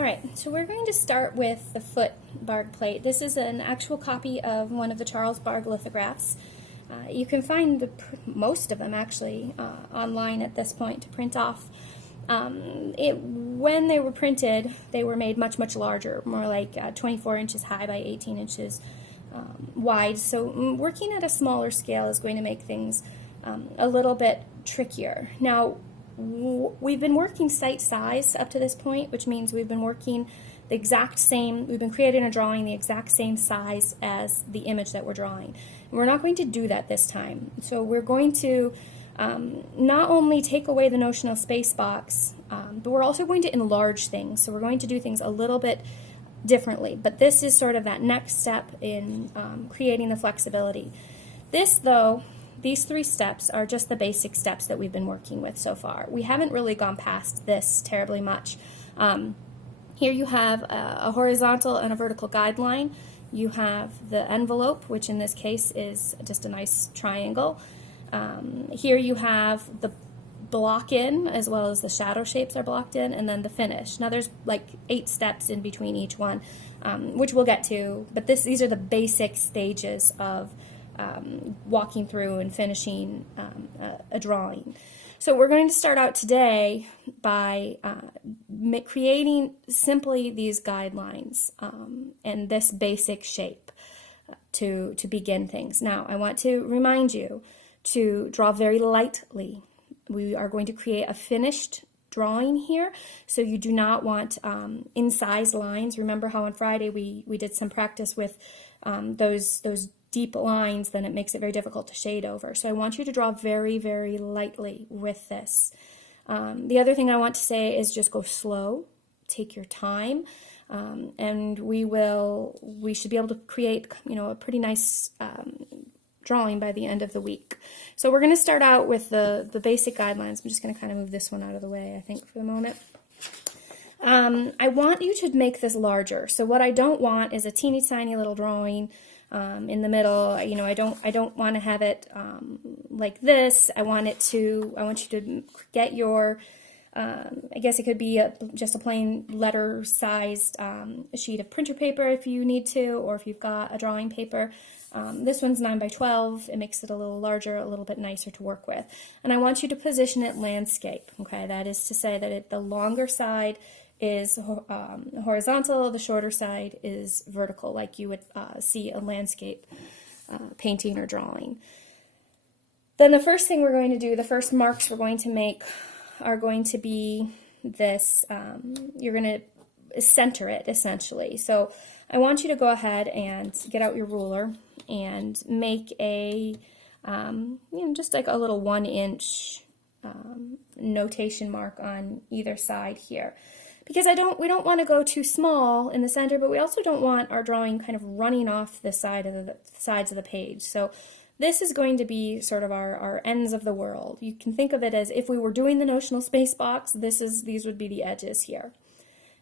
All right, so we're going to start with the foot Bargue plate. This is an actual copy of one of the Charles Bargue lithographs. You can find most of them actually online at this point to print off. When they were printed, they were made much, much larger, more like 24 inches high by 18 inches wide. So working at a smaller scale is going to make things a little bit trickier. Now, we've been working site size up to this point, which means we've been working the exact same, we've been creating a drawing the exact same size as the image that we're drawing. And we're not going to do that this time. So we're going to not only take away the notional space box, but we're also going to enlarge things. So we're going to do things a little bit differently. But this is sort of that next step in creating the flexibility. This, though, these three steps are just the basic steps that we've been working with so far. We haven't really gone past this terribly much. Here you have a horizontal and a vertical guideline. You have the envelope, which in this case is just a nice triangle. Here you have the block in, as well as the shadow shapes are blocked in, and then the finish. Now there's like 8 steps in between each one, which we'll get to, but these are the basic stages of walking through and finishing a drawing. So we're going to start out today by creating simply these guidelines and this basic shape to begin things. Now, I want to remind you to draw very lightly. We are going to create a finished drawing here, so you do not want incised lines. Remember how on Friday we did some practice with those deep lines, then it makes it very difficult to shade over. So I want you to draw very, very lightly with this. The other thing I want to say is just go slow, take your time, and we should be able to create, a pretty nice drawing by the end of the week. So we're going to start out with the basic guidelines. I'm just going to kind of move this one out of the way, I think, for the moment. I want you to make this larger. So what I don't want is a teeny tiny little drawing in the middle. I don't want to have it like this. I want you to get your, I guess it could be just a plain letter-sized sheet of printer paper if you need to, or if you've got a drawing paper. This one's 9 by 12. It makes it a little larger, a little bit nicer to work with. And I want you to position it landscape. Okay, that is to say that the longer side is horizontal, the shorter side is vertical, like you would see a landscape painting or drawing. Then the first thing we're going to do, the first marks we're going to make are going to be this, you're going to center it essentially. So I want you to go ahead and get out your ruler and make a, just like a little 1-inch notation mark on either side here. Because we don't want to go too small in the center, but we also don't want our drawing kind of running off the sides of the page. So this is going to be sort of our ends of the world. You can think of it as if we were doing the notional space box, these would be the edges here.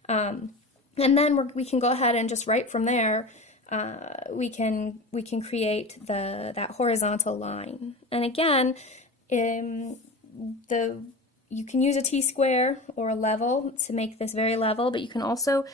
And then we can go ahead and just right from there, we can create that horizontal line. And again, you can use a T-square or a level to make this very level, but you can also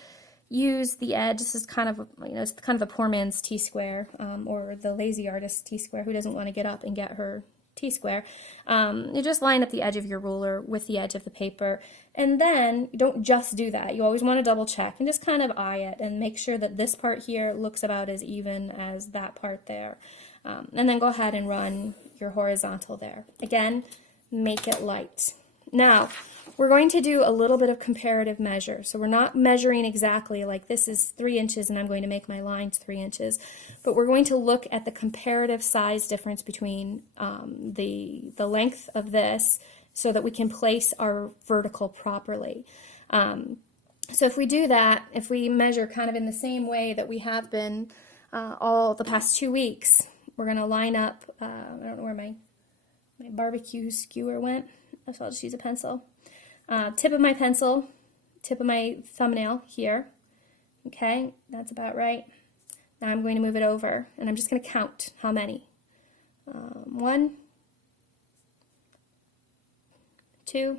use the edge. This is kind of it's kind of the poor man's T-square, or the lazy artist's T-square who doesn't want to get up and get her T-square. You just line up the edge of your ruler with the edge of the paper, and then you don't just do that. You always want to double check and just kind of eye it and make sure that this part here looks about as even as that part there. And then go ahead and run your horizontal there. Again, make it light. Now, we're going to do a little bit of comparative measure. So we're not measuring exactly like this is 3 inches and I'm going to make my lines 3 inches, but we're going to look at the comparative size difference between the length of this so that we can place our vertical properly. So if we do that, if we measure kind of in the same way that we have been all the past 2 weeks, we're going to line up, I don't know where my barbecue skewer went. So I'll just use a pencil. Tip of my pencil, tip of my thumbnail here. Okay, that's about right. Now I'm going to move it over, and I'm just going to count how many. 1, 2,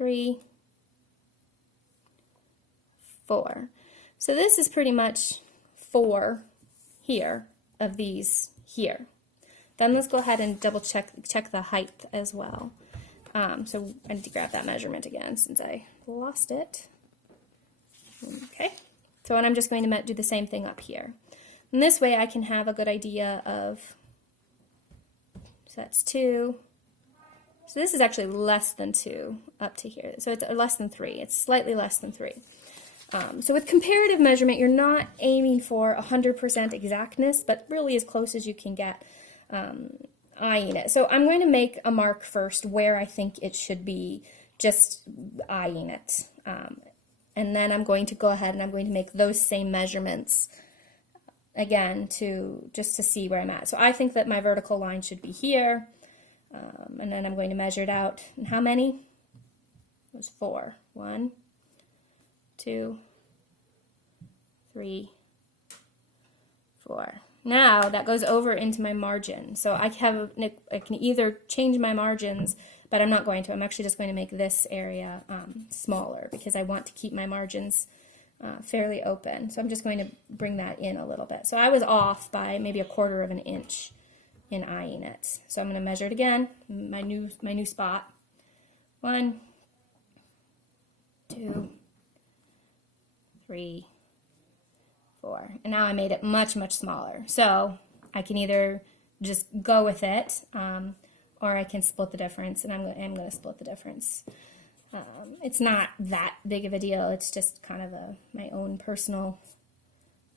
3, 4. So this is pretty much 4 here of these here. Then let's go ahead and double check the height as well. So I need to grab that measurement again since I lost it. Okay, so and I'm just going to do the same thing up here. And this way I can have a good idea of, so that's 2. So this is actually less than 2 up to here. So it's less than 3. It's slightly less than 3. So with comparative measurement, you're not aiming for 100% exactness, but really as close as you can get, eyeing it. So I'm going to make a mark first where I think it should be, just eyeing it. And then I'm going to go ahead and I'm going to make those same measurements again just to see where I'm at. So I think that my vertical line should be here, and then I'm going to measure it out. And how many? It was 4. 1, 2, 3, 4. Now that goes over into my margin. So I can either change my margins, but I'm not going to. I'm actually just going to make this area smaller because I want to keep my margins fairly open. So I'm just going to bring that in a little bit. So I was off by maybe 1/4 of an inch in eyeing it. So I'm going to measure it again, my new spot. 1, 2, 3, 4. And now I made it much, much smaller. So I can either just go with it, or I can split the difference, and I'm going to split the difference. It's not that big of a deal. It's just kind of my own personal,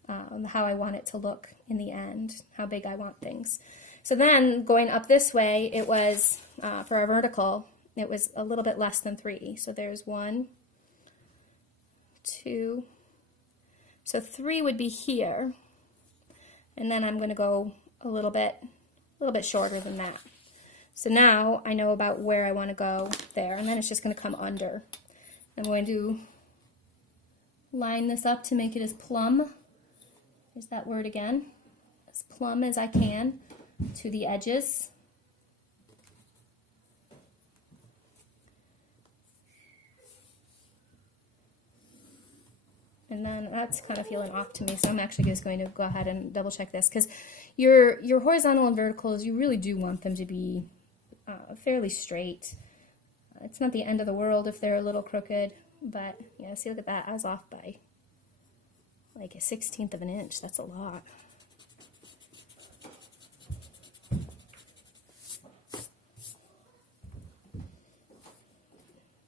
how I want it to look in the end, how big I want things. So then going up this way, it was, for our vertical, it was a little bit less than 3. So there's 1, 2, so 3 would be here, and then I'm going to go a little bit shorter than that. So now I know about where I want to go there, and then it's just going to come under. I'm going to line this up to make it as plumb, there's that word again, as plumb as I can to the edges. And then that's kind of feeling off to me, so I'm actually just going to go ahead and double check this, because your horizontal and verticals, you really do want them to be fairly straight. It's not the end of the world if they're a little crooked, but yeah, see, look at that. I was off by like 1/16 of an inch. That's a lot.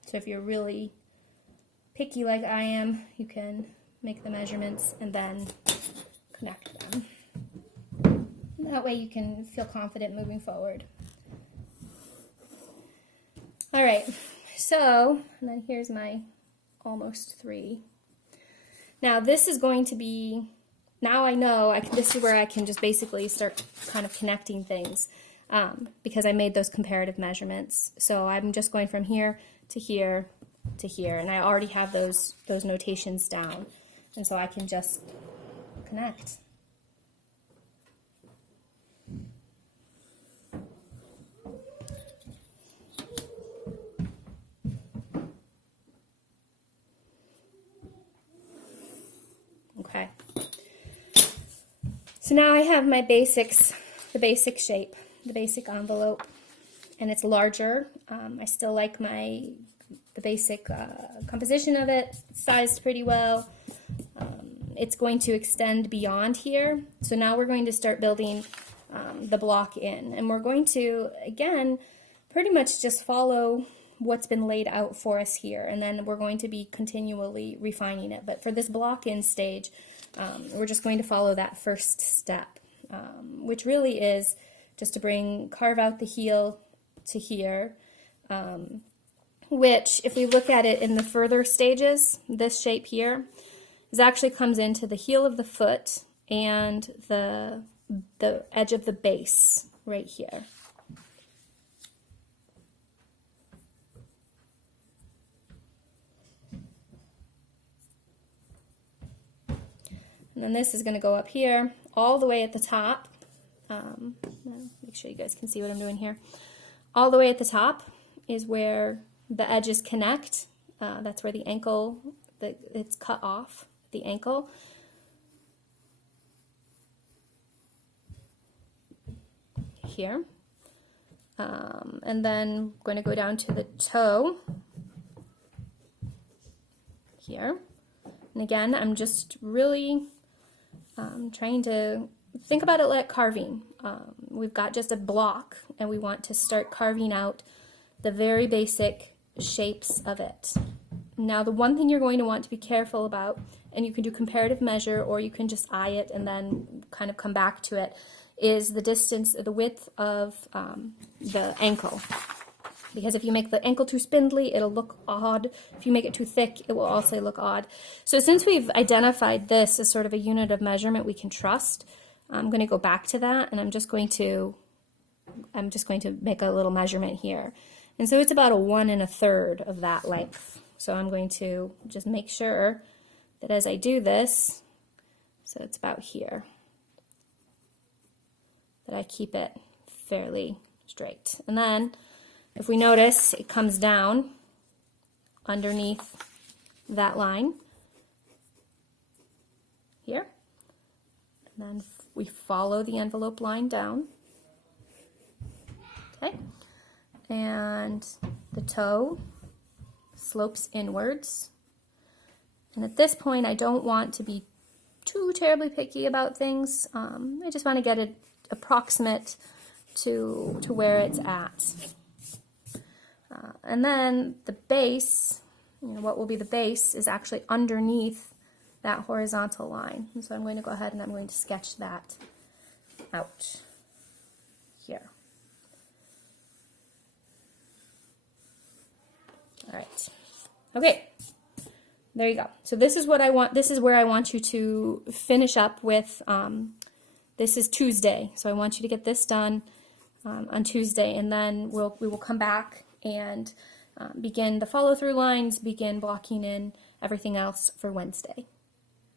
So if you're really picky like I am, you can make the measurements and then connect them. That way you can feel confident moving forward. All right, so, and then here's my almost 3. Now this is going to be, now I know, this is where I can just basically start kind of connecting things, because I made those comparative measurements. So I'm just going from here to here to here, and I already have those notations down, and so I can just connect. Okay. So now I have my basics, the basic shape, the basic envelope, and it's larger. I still like the basic composition of it, sized pretty well. It's going to extend beyond here. So now we're going to start building the block in. And we're going to, again, pretty much just follow what's been laid out for us here. And then we're going to be continually refining it. But for this block in stage, we're just going to follow that first step, which really is just to carve out the heel to here, which, if we look at it in the further stages, this shape here, this actually comes into the heel of the foot and the edge of the base right here. And then this is going to go up here, all the way at the top. Make sure you guys can see what I'm doing here. All the way at the top is where the edges connect. That's where the ankle, it's cut off, the ankle. Here. And then I'm going to go down to the toe here. And again, I'm just really trying to think about it like carving. We've got just a block and we want to start carving out the very basic shapes of it. Now the one thing you're going to want to be careful about, and you can do comparative measure or you can just eye it and then kind of come back to it, is the distance, the width of the ankle. Because if you make the ankle too spindly, it'll look odd. If you make it too thick, it will also look odd. So since we've identified this as sort of a unit of measurement we can trust, I'm going to go back to that, and I'm just going to make a little measurement here. And so it's about a 1 1/3 of that length. So I'm going to just make sure that as I do this, so it's about here, that I keep it fairly straight. And then if we notice, it comes down underneath that line here. And then we follow the envelope line down. Okay. And the toe slopes inwards. And at this point, I don't want to be too terribly picky about things. I just want to get it approximate to where it's at. And then the base, what will be the base, is actually underneath that horizontal line. And so I'm going to go ahead and I'm going to sketch that out here. All right. Okay. There you go. So this is what I want. This is where I want you to finish up with. This is Tuesday, so I want you to get this done on Tuesday, and then we will come back and begin the follow-through lines, begin blocking in everything else for Wednesday.